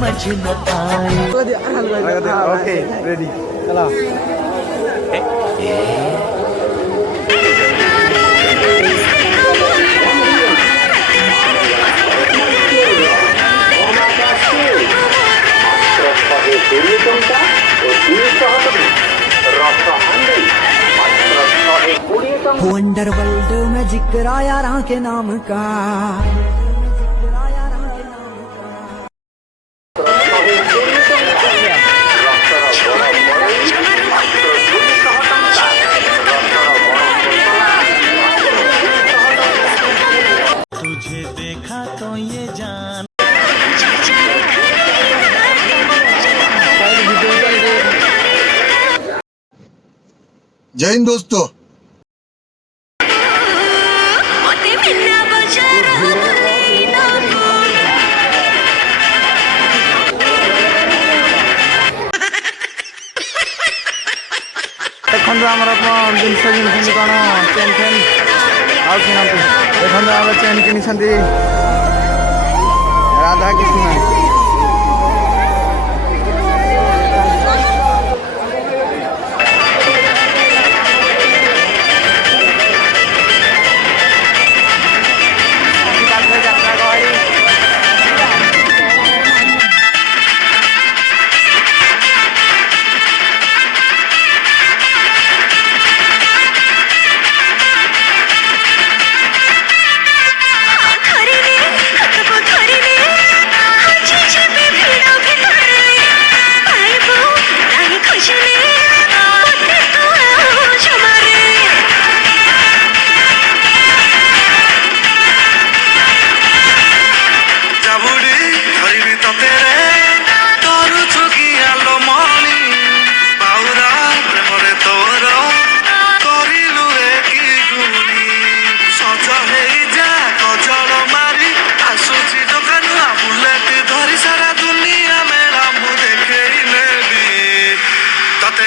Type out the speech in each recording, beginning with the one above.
समझ न आए। ओके रेडी चलो। वंडरवर्ल्ड में जिक्र यारा के नाम का। तुझे देखा तो ये जान। जय हिंद दोस्तों। देखो आम जिनस कि कौन चेन फेन आउ कि देखो आम चेन कि राधा कृष्ण।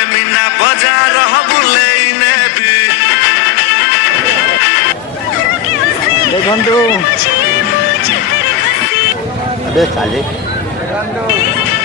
मीना बाजार बुले देखो अबे साले देखो